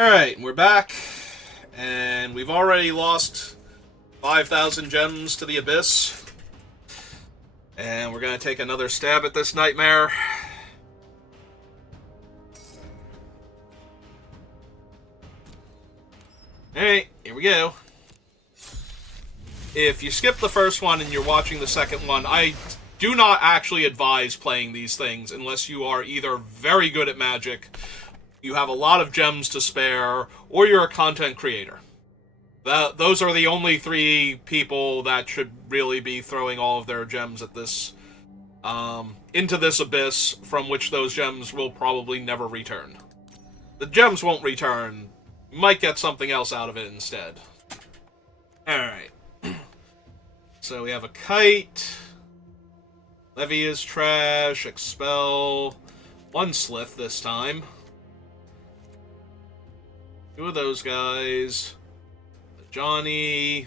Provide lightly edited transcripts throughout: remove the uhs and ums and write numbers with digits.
Alright, we're back, and we've already lost 5,000 gems to the Abyss, and we're gonna take another stab at this nightmare. Alright, here we go. If you skip the first one and you're watching the second one, I do not actually advise playing these things unless you are either very good at Magic, you have a lot of gems to spare, or you're a content creator. Those are the only three people that should really be throwing all of their gems at this, into this abyss, from which those gems will probably never return. The gems won't return. You might get something else out of it instead. Alright. So we have a kite. Levy is trash. Expel. One Slith this time. Two of those guys. Johnny.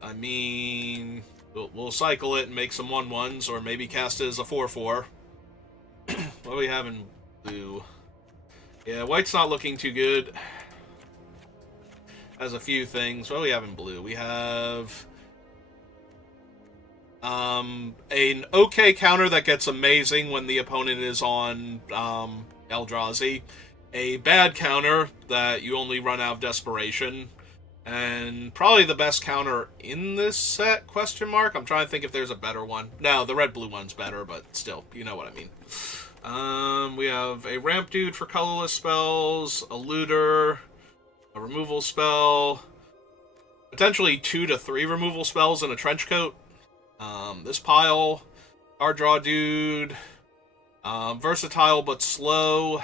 I mean, we'll cycle it and make some 1/1s, or maybe cast it as a 4/4. What do we have in blue? Yeah, white's not looking too good. Has a few things. What do we have in blue? We have an okay counter that gets amazing when the opponent is on Eldrazi. A bad counter that you only run out of desperation. And probably the best counter in this set, question mark? I'm trying to think if there's a better one. No, the red-blue one's better, but still, you know what I mean. We have a ramp dude for colorless spells, a looter, a removal spell, potentially 2 to 3 removal spells in a trench coat. This pile, card draw dude, versatile but slow,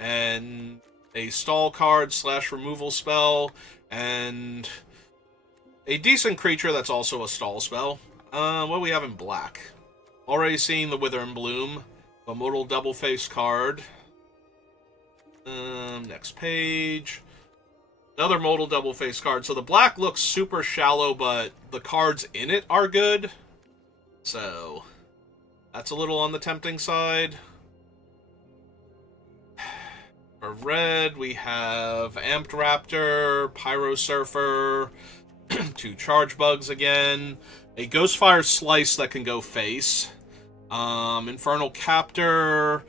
and a stall card / removal spell, and a decent creature that's also a stall spell. What do we have in black? Already seeing the Wither and Bloom, a modal double-faced card. Next page. Another modal double-faced card. So the black looks super shallow, but the cards in it are good. So that's a little on the tempting side. For red, we have Amped Raptor, Pyro Surfer, 2 Charge Bugs again, a Ghostfire Slice that can go face, Infernal Captor,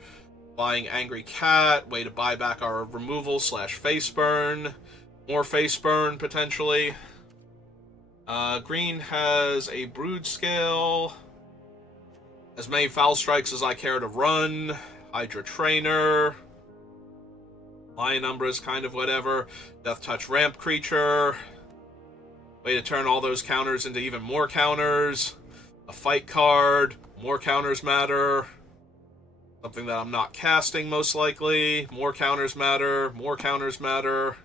buying Angry Cat, way to buy back our removal / face burn, more face burn potentially. Green has a Brood Scale, as many Foul Strikes as I care to run, Hydra Trainer, Lion Umbra is kind of whatever. Death Touch Ramp Creature. Way to turn all those counters into even more counters. A fight card. More counters matter. Something that I'm not casting, most likely. More counters matter. More counters matter.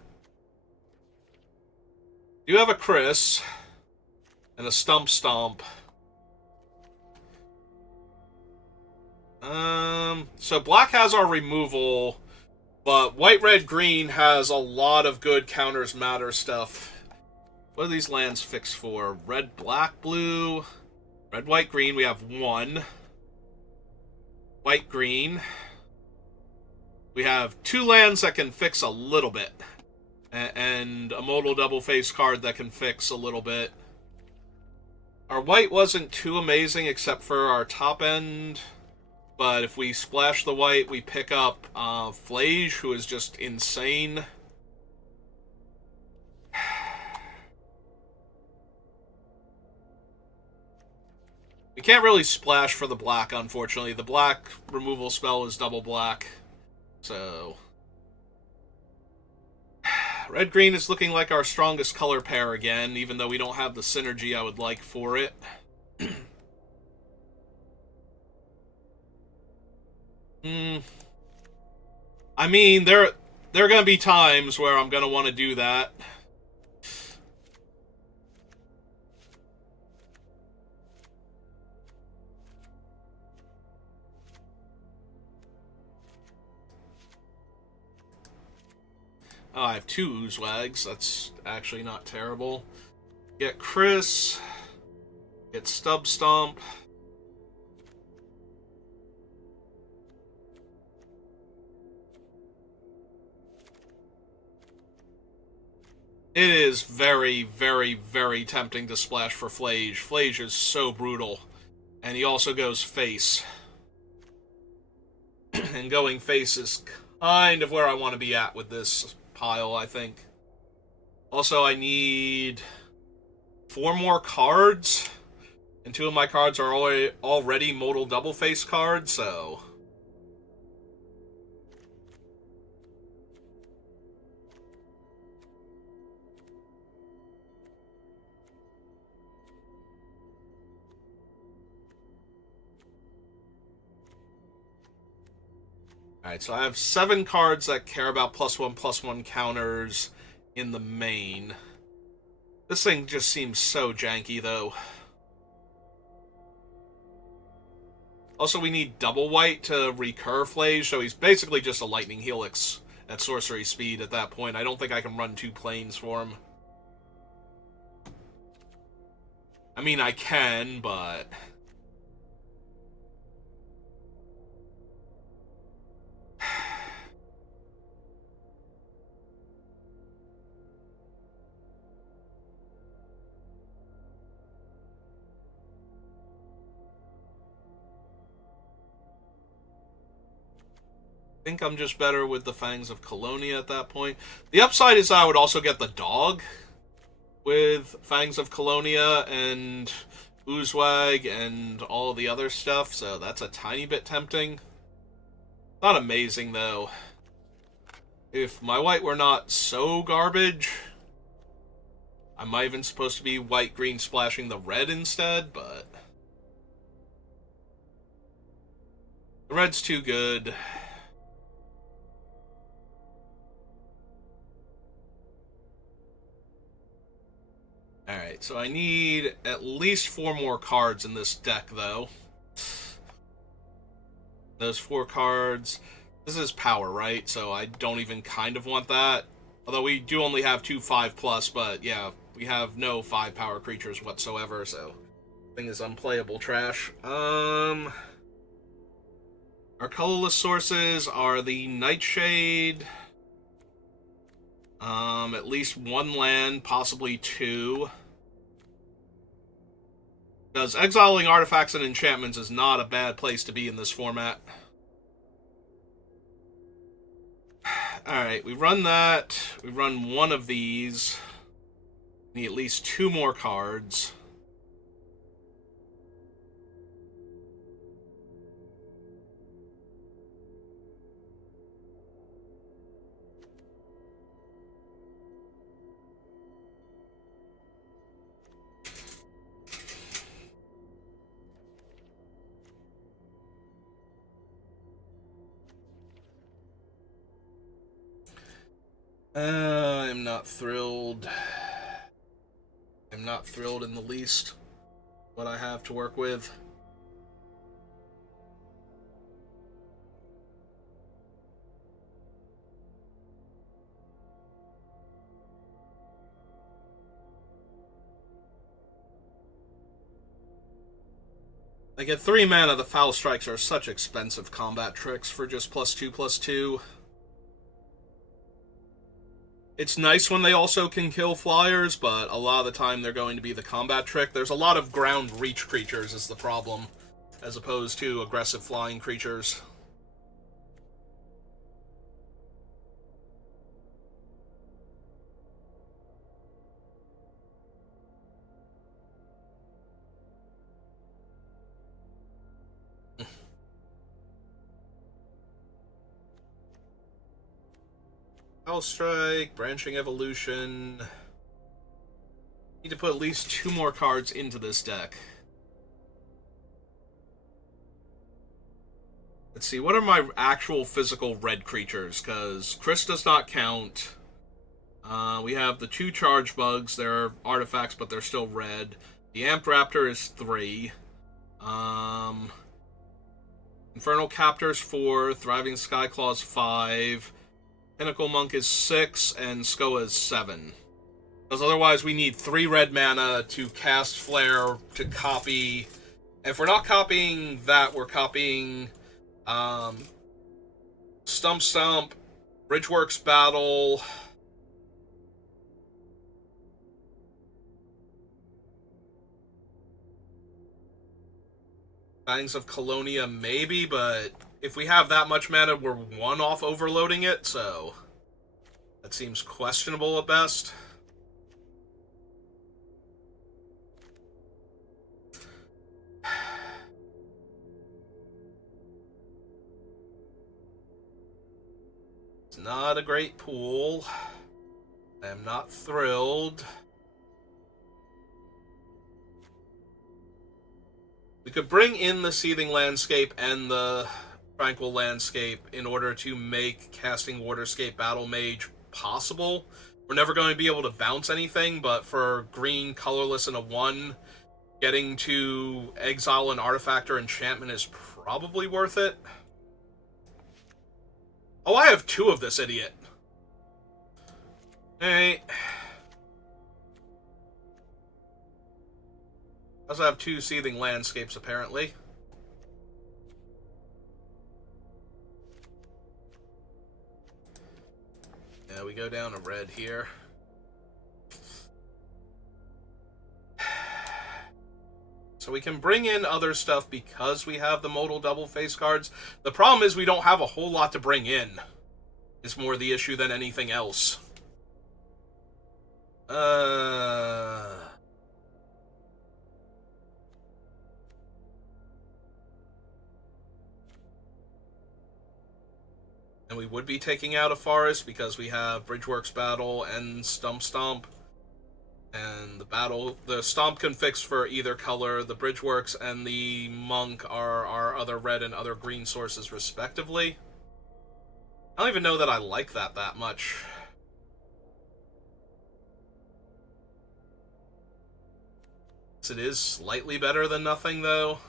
You have a Chris. And a Stump Stomp. So black has our removal, but white, red, green has a lot of good counters matter stuff. What are these lands fixed for? Red, black, blue. Red, white, green, we have 1. White, green. We have 2 lands that can fix a little bit. And a modal double-face card that can fix a little bit. Our white wasn't too amazing except for our top end. But if we splash the white, we pick up Flage, who is just insane. We can't really splash for the black, unfortunately. The black removal spell is double black. So red-green is looking like our strongest color pair again, even though we don't have the synergy I would like for it. I mean, there are going to be times where I'm going to want to do that. Oh, I have 2 Oozwags. That's actually not terrible. Get Chris. Get Stub Stomp. It is very, very, very tempting to splash for Flage. Flage is so brutal. And he also goes face. And going face is kind of where I want to be at with this pile, I think. Also, I need 4 more cards. And 2 of my cards are already modal double face cards, so... Alright, so I have 7 cards that care about +1/+1 counters in the main. This thing just seems so janky, though. Also, we need double white to recur Flage, so he's basically just a Lightning Helix at sorcery speed at that point. I don't think I can run 2 planes for him. I mean, I can, but... I think I'm just better with the Fangs of Colonia at that point. The upside is I would also get the dog with Fangs of Colonia and Oozwag and all the other stuff, so that's a tiny bit tempting. Not amazing, though. If my white were not so garbage, I might have been supposed to be white-green splashing the red instead, but... the red's too good. Alright, so I need at least 4 more cards in this deck, though. Those 4 cards... this is power, right? So I don't even kind of want that. Although we do only have 2 5+, but yeah, we have no 5 power creatures whatsoever, so... thing is unplayable trash. Our colorless sources are the Nightshade... at least 1 land, possibly 2. Because exiling artifacts and enchantments is not a bad place to be in this format. Alright, we run that. We run 1 of these. Need at least 2 more cards. I'm not thrilled. I'm not thrilled in the least what I have to work with. Like at 3 mana, the Foul Strikes are such expensive combat tricks for just +2/+2. It's nice when they also can kill flyers, but a lot of the time they're going to be the combat trick. There's a lot of ground reach creatures is the problem, as opposed to aggressive flying creatures. Foul Strike, Branching Evolution. Need to put at least 2 more cards into this deck. Let's see, what are my actual physical red creatures? Because Chris does not count. We have the 2 Charge Bugs. They're artifacts, but they're still red. The Amp Raptor is 3. Infernal Captor's 4. Thriving Skyclaw's 5. Pinnacle Monk is 6, and Skoa is 7. Because otherwise we need 3 red mana to cast Flare to copy... if we're not copying that, we're copying... Stump Stump, Bridgeworks Battle... Fangs of Colonia, maybe, but if we have that much mana, we're one off overloading it, so that seems questionable at best. It's not a great pool. I am not thrilled. We could bring in the Seething Landscape and the Tranquil Landscape in order to make casting Waterscape Battle Mage possible. We're never going to be able to bounce anything, but for green, colorless, and a 1, getting to exile an artifact or enchantment is probably worth it. Oh, I have 2 of this idiot. Hey. I also have 2 Seething Landscapes, apparently. Yeah, we go down a red here. So we can bring in other stuff because we have the modal double face cards. The problem is we don't have a whole lot to bring in. It's more the issue than anything else. And we would be taking out a forest because we have Bridgeworks Battle and Stump Stomp. And the Stomp can fix for either color. The Bridgeworks and the Monk are our other red and other green sources, respectively. I don't even know that I like that much. It is slightly better than nothing, though.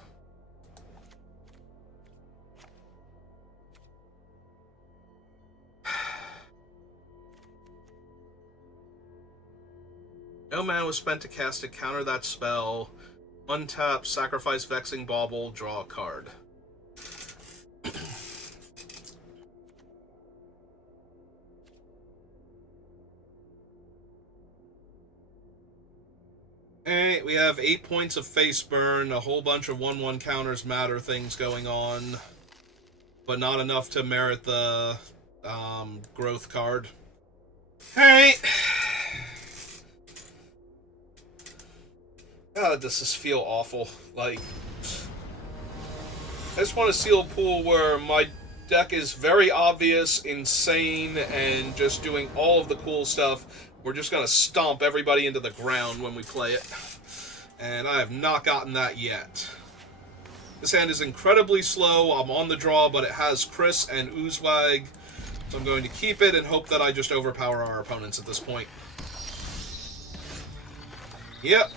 No mana was spent to cast it, counter that spell. Untap, sacrifice Vexing Bauble, draw a card. Alright, we have 8 points of face burn, a whole bunch of 1/1 counters matter things going on, but not enough to merit the growth card. Alright. God, does this feel awful. Like, I just want to seal a pool where my deck is very obvious, insane, and just doing all of the cool stuff. We're just going to stomp everybody into the ground when we play it. And I have not gotten that yet. This hand is incredibly slow. I'm on the draw, but it has Chris and Oozewag. So I'm going to keep it and hope that I just overpower our opponents at this point. Yep.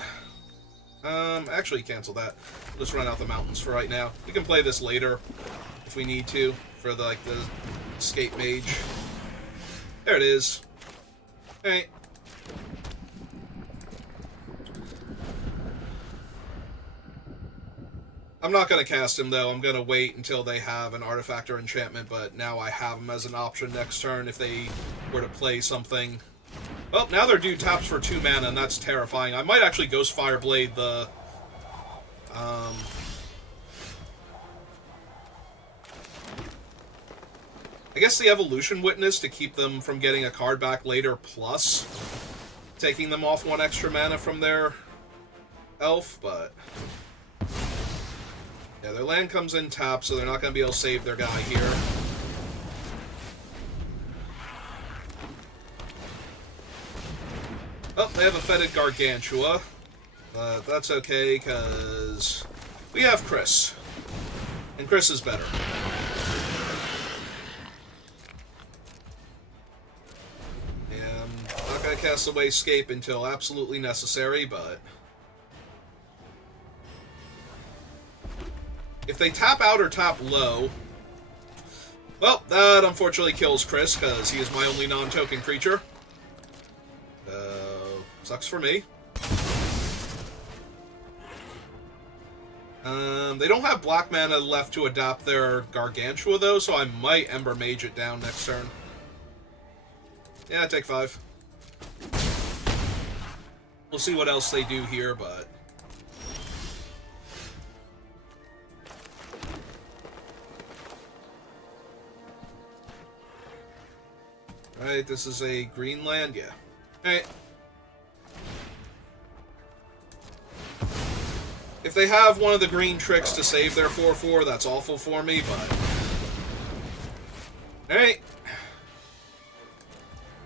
Actually cancel that. We'll just run out the mountains for right now. We can play this later if we need to for the escape mage. There it is. Alright. I'm not going to cast him, though. I'm going to wait until they have an artifact or enchantment, but now I have him as an option next turn if they were to play something. Well, now their dude taps for 2 mana, and that's terrifying. I might actually Ghostfire Blade the... I guess the Evolution Witness to keep them from getting a card back later, plus taking them off 1 extra mana from their elf, but... yeah, their land comes in tap, so they're not going to be able to save their guy here. Oh, they have a Fetid Gargantua. But that's okay, because we have Chris. And Chris is better. And I'm not going to cast the Wayscape until absolutely necessary, but... if they tap out or tap low... well, that unfortunately kills Chris, because he is my only non-token creature. Sucks for me. They don't have black mana left to adopt their Gargantua, though, so I might Ember Mage it down next turn. Yeah, take 5. We'll see what else they do here, but... Alright, this is a green land, yeah. Alright. If they have one of the green tricks to save their 4/4, that's awful for me, but... Alright.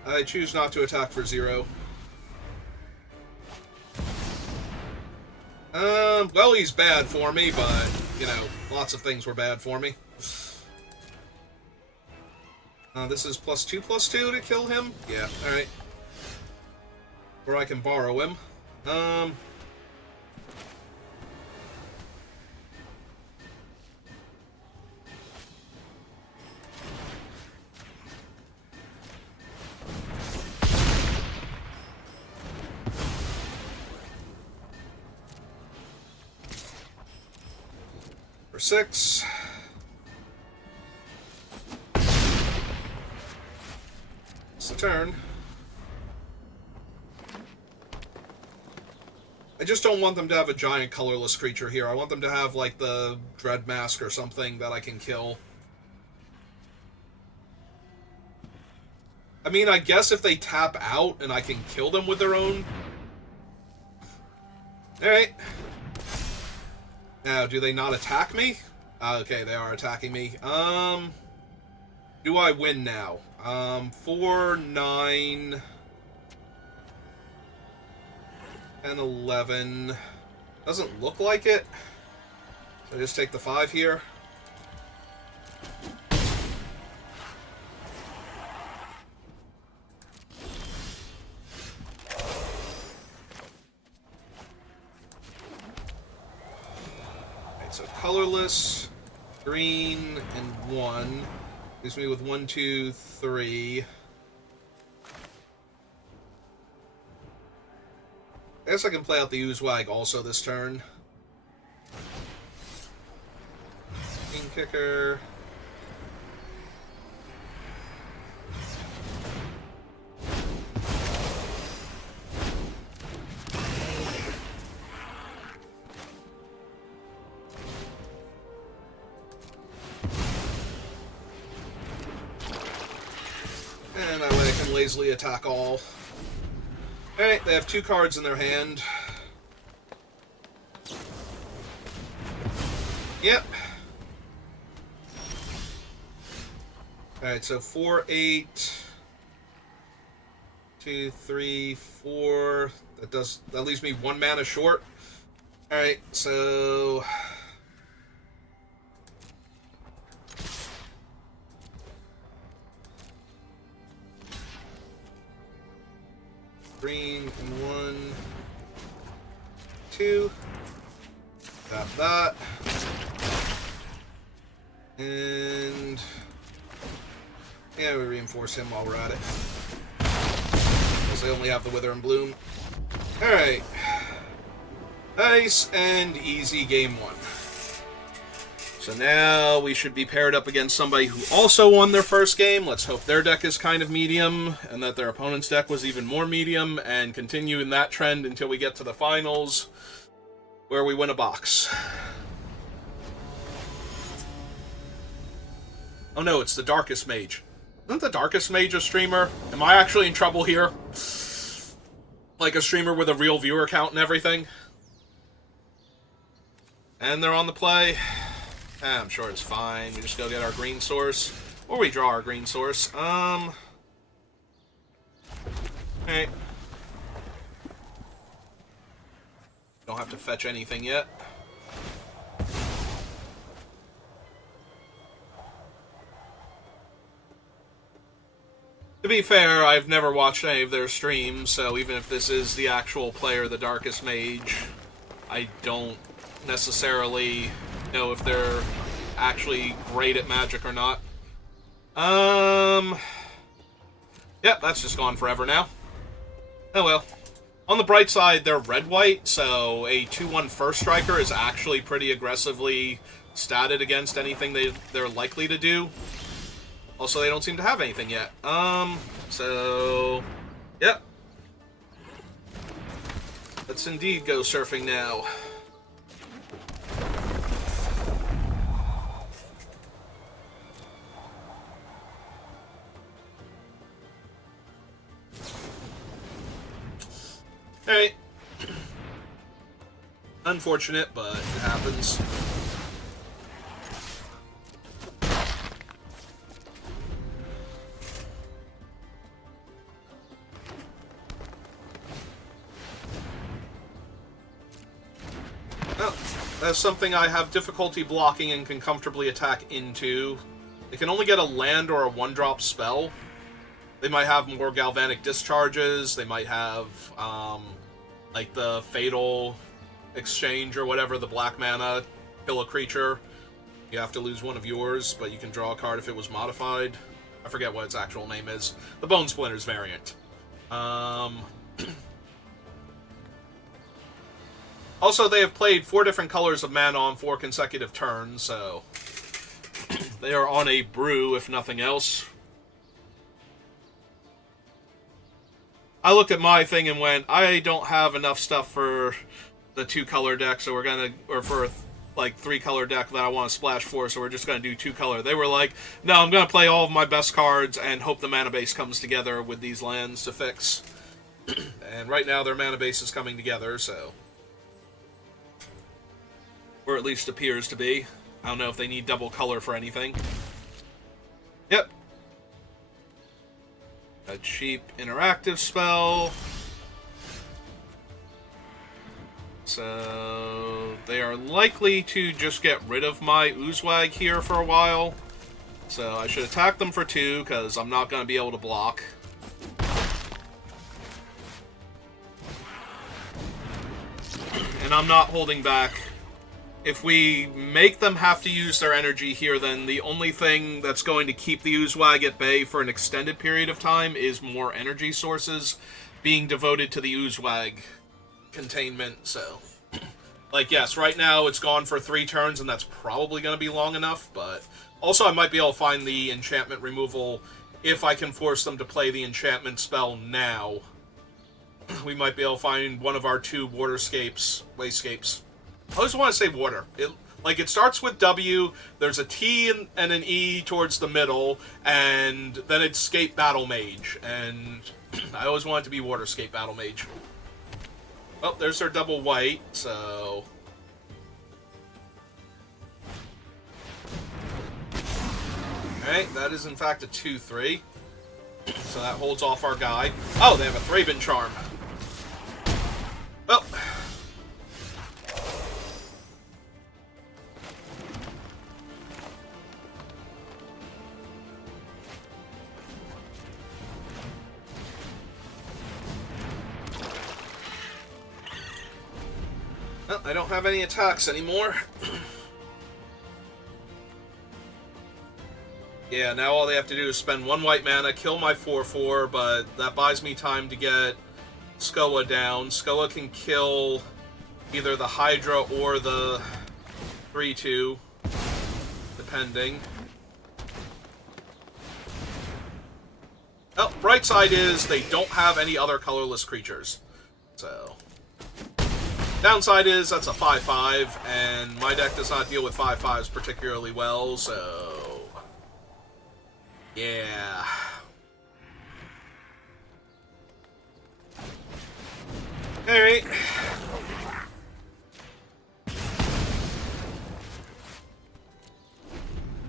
I choose not to attack for 0. Well, he's bad for me, but, you know, lots of things were bad for me. This is +2/+2 to kill him? Yeah, alright. Or I can borrow him. For 6. It's the turn. I just don't want them to have a giant colorless creature here. I want them to have, like, the Dread Mask or something that I can kill. I mean, I guess if they tap out and I can kill them with their own... Alright. Now, do they not attack me? Okay, they are attacking me. Do I win now? 4, 9... and 11. Doesn't look like it. So I just take the 5 here. Alright, so colorless, green, and 1. Leaves me with 1, 2, 3. I guess I can play out the Oozewag also this turn. King Kicker. And that way I can lazily attack all. Alright, they have 2 cards in their hand. Yep. Alright, so 4, 8... 2, 3, 4... That leaves me 1 mana short. Alright, so... green and 1, 2. Tap that. And yeah, we reinforce him while we're at it. Because they only have the Wither and Bloom. Alright. Nice and easy game 1. So now we should be paired up against somebody who also won their first game. Let's hope their deck is kind of medium, and that their opponent's deck was even more medium, and continue in that trend until we get to the finals, where we win a box. Oh no, it's the Darkest Mage. Isn't the Darkest Mage a streamer? Am I actually in trouble here? Like a streamer with a real viewer count and everything? And they're on the play. I'm sure it's fine. We just go get our green source. Or we draw our green source. Hey. Don't have to fetch anything yet. To be fair, I've never watched any of their streams, so even if this is the actual player, the Darkest Mage, I don't necessarily know if they're actually great at Magic or not. Yeah, that's just gone forever now. Oh well. On the bright side, they're red-white, so a 2/1 First Striker is actually pretty aggressively statted against anything they're likely to do. Also, they don't seem to have anything yet. So... Yep. Let's indeed go surfing now. Alright. Unfortunate, but it happens. Well, that's something I have difficulty blocking and can comfortably attack into. They can only get a land or a one-drop spell. They might have more galvanic discharges. They might have, like the fatal exchange or whatever, the black mana, kill a creature. You have to lose one of yours, but you can draw a card if it was modified. I forget what its actual name is. The Bone Splinters variant. Also, they have played 4 different colors of mana on 4 consecutive turns, so they are on a brew, if nothing else. I looked at my thing and went, I don't have enough stuff for the 2-color deck, so we're gonna, or for a, like 3-color deck that I want to splash for, so we're just gonna do 2-color. They were like, no, I'm gonna play all of my best cards and hope the mana base comes together with these lands to fix. And right now their mana base is coming together, so, or at least appears to be. I don't know if they need double color for anything. Yep. A cheap interactive spell. So they are likely to just get rid of my Oozwag here for a while. So I should attack them for 2, because I'm not going to be able to block. And I'm not holding back. If we make them have to use their energy here, then the only thing that's going to keep the Oozwag at bay for an extended period of time is more energy sources being devoted to the Oozwag containment, so... Like, yes, right now it's gone for 3 turns, and that's probably going to be long enough, but... Also, I might be able to find the enchantment removal if I can force them to play the enchantment spell now. We might be able to find one of our 2 wayscapes. I always want to say water. It starts with W, there's a T and an E towards the middle, and then it's Scape Battle Mage. And I always want it to be Waterscape Battle Mage. Oh, there's their double white, so... Alright, that is in fact a 2-3. So that holds off our guy. Oh, they have a Thraben Charm. Well... Well, I don't have any attacks anymore. Yeah, now all they have to do is spend 1 white mana, kill my 4/4, but that buys me time to get Skoa down. Skoa can kill either the Hydra or the 3/2, depending. Oh, bright side is they don't have any other colorless creatures. So... Downside is that's a 5/5, and my deck does not deal with 5/5s particularly well, so... Yeah... Alright.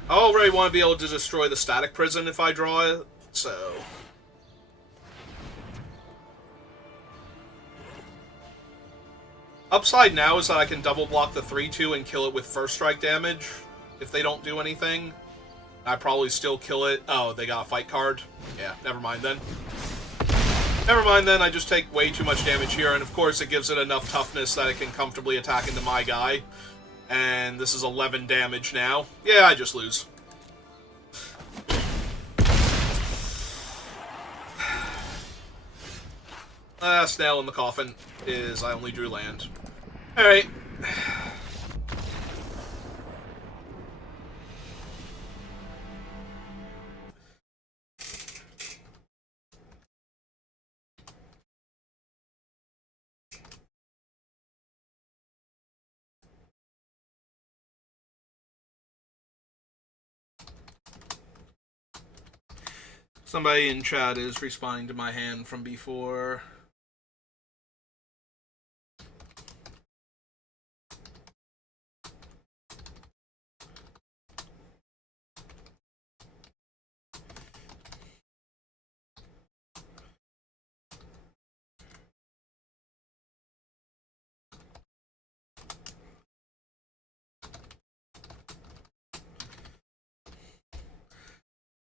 I already want to be able to destroy the Static Prison if I draw it, so... Upside now is that I can double block the 3/2 and kill it with first strike damage if they don't do anything. I probably still kill it. Oh, they got a fight card? Yeah, never mind then. Never mind then, I just take way too much damage here, and of course it gives it enough toughness that it can comfortably attack into my guy. And this is 11 damage now. Yeah, I just lose. Last nail in the coffin is I only drew land. Alright. Somebody in chat is responding to my hand from before.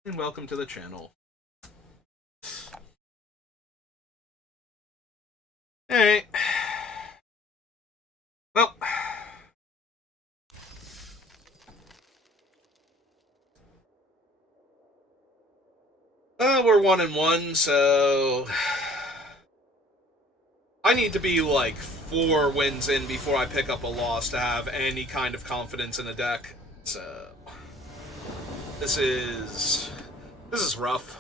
And welcome to the channel. Alright. Well. We're 1-1, so I need to be like 4 wins in before I pick up a loss to have any kind of confidence in a deck. So this is rough.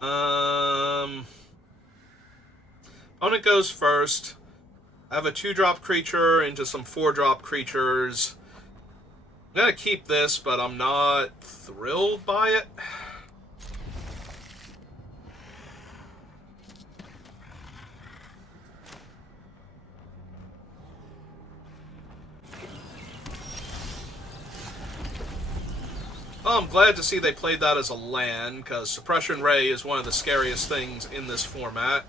Opponent goes first. I have a 2-drop creature into some 4-drop creatures. I'm gonna keep this, but I'm not thrilled by it. Oh, I'm glad to see they played that as a land, because Suppression Ray is one of the scariest things in this format.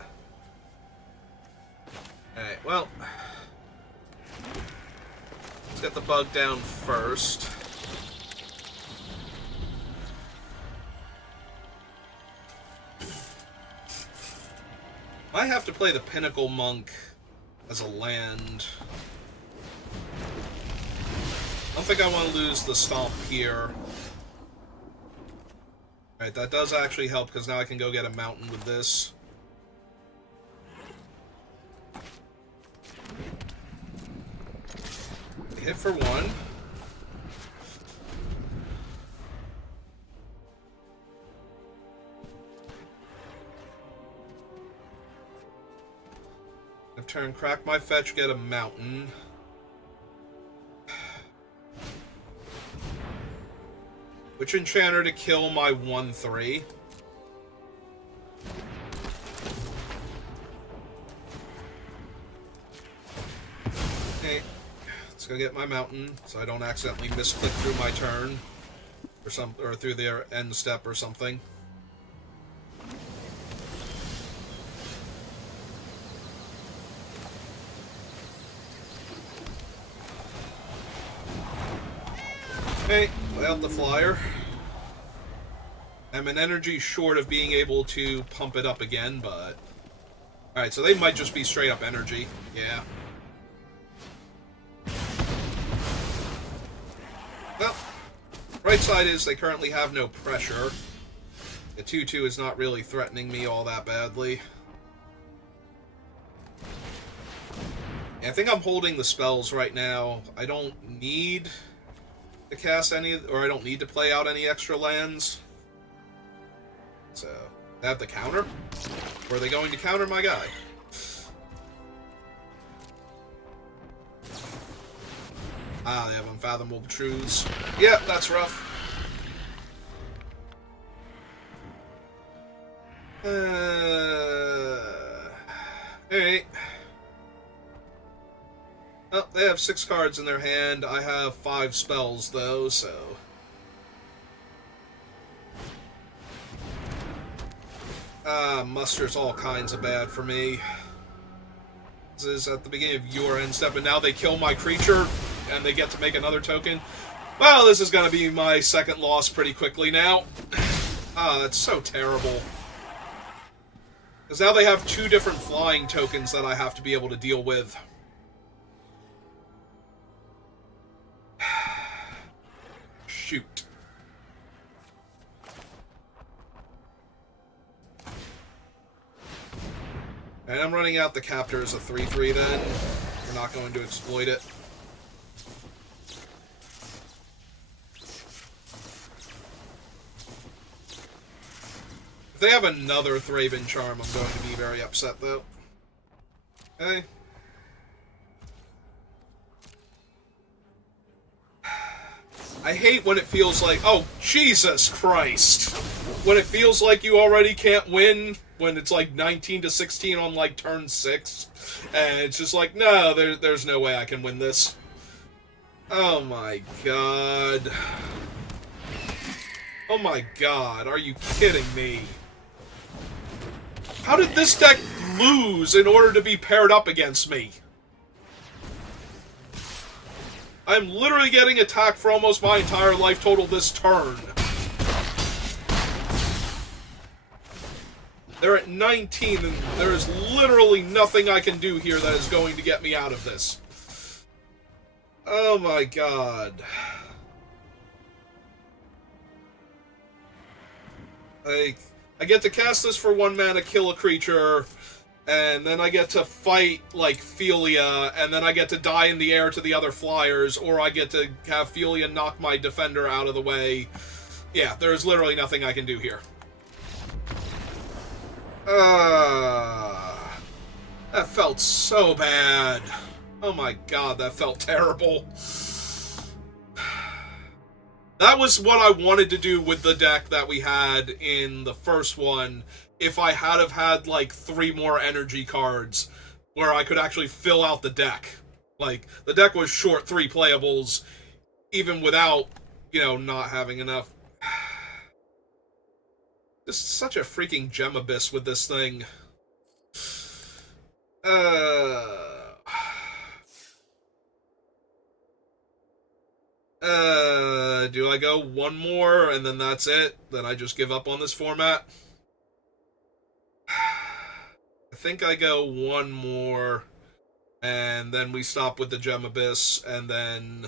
Alright, well, let's get the bug down first. Might have to play the Pinnacle Monk as a land. I don't think I want to lose the Stomp here. Alright, that does actually help, because now I can go get a mountain with this. Hit for 1. I've turned, crack my fetch, get a mountain. Witch Enchanter to kill my 1/3. Okay, let's go get my mountain so I don't accidentally misclick through my turn or through their end step or something. Okay, lay out the flyer. I'm an energy short of being able to pump it up again, but... Alright, so they might just be straight up energy. Yeah. Well, right side is they currently have no pressure. The 2/2 is not really threatening me all that badly. Yeah, I think I'm holding the spells right now. I don't need to cast any, or I don't need to play out any extra lands. So, they have the counter? Or are they going to counter my guy? Ah, they have Unfathomable Truths. Yeah, that's rough. Alright. Oh, they have 6 cards in their hand. I have 5 spells, though, so... Muster's all kinds of bad for me. This is at the beginning of your end step, and now they kill my creature, and they get to make another token. Well, this is going to be my second loss pretty quickly now. That's so terrible. Because now they have 2 different flying tokens that I have to be able to deal with. Shoot. And I'm running out the Captor as a 3/3 then. We're not going to exploit it. If they have another Thraben Charm, I'm going to be very upset though. Okay. I hate when it feels like, oh, Jesus Christ! When it feels like you already can't win, when it's like 19-16 on like turn 6, and it's just like, no, there's no way I can win this. Oh my god. Oh my god, are you kidding me? How did this deck lose in order to be paired up against me? I'm literally getting attacked for almost my entire life total this turn. They're at 19, and there is literally nothing I can do here that is going to get me out of this. Oh my god. Like, I get to cast this for 1 mana, kill a creature, and then I get to fight, like, Philia, and then I get to die in the air to the other flyers, or I get to have Philia knock my defender out of the way. Yeah, there's literally nothing I can do here. That felt so bad. Oh my god, that felt terrible. That was what I wanted to do with the deck that we had in the first one, if I had have had, like, 3 more energy cards, where I could actually fill out the deck. Like, the deck was short 3 playables, even without, you know, not having enough. Just such a freaking gem abyss with this thing. Do I go 1 more and then that's it? Then I just give up on this format? I think I go 1 more, and then we stop with the Gem Abyss, and then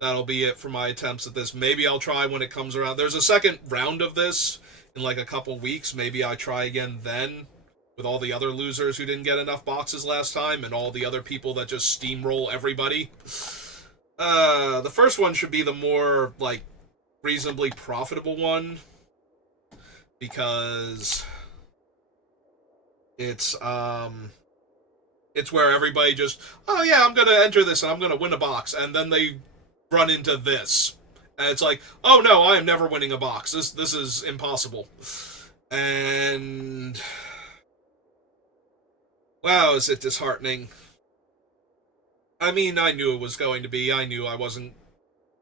that'll be it for my attempts at this. Maybe I'll try when it comes around. There's a second round of this in like a couple weeks. Maybe I try again then, with all the other losers who didn't get enough boxes last time, and all the other people that just steamroll everybody. The first one should be the more, like, reasonably profitable one, because it's where everybody just, oh yeah, I'm gonna enter this and I'm gonna win a box, and then they run into this, and it's like, oh no, I am never winning a box. This is impossible. And wow, is it disheartening. I mean, I knew it was going to be. I knew I wasn't...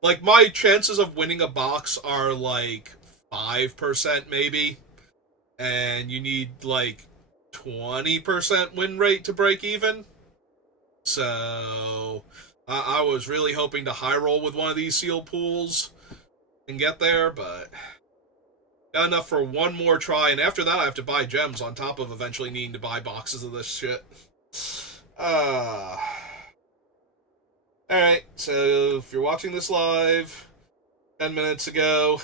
Like, my chances of winning a box are, like, 5% maybe. And you need, like, 20% win rate to break even. So, I was really hoping to high roll with one of these seal pools and get there, but got enough for 1 more try, and after that I have to buy gems on top of eventually needing to buy boxes of this shit. Alright, so if you're watching this live 10 minutes ago,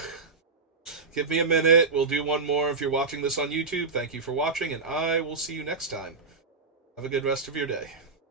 give me a minute. We'll do 1 more. If you're watching this on YouTube, thank you for watching, and I will see you next time. Have a good rest of your day.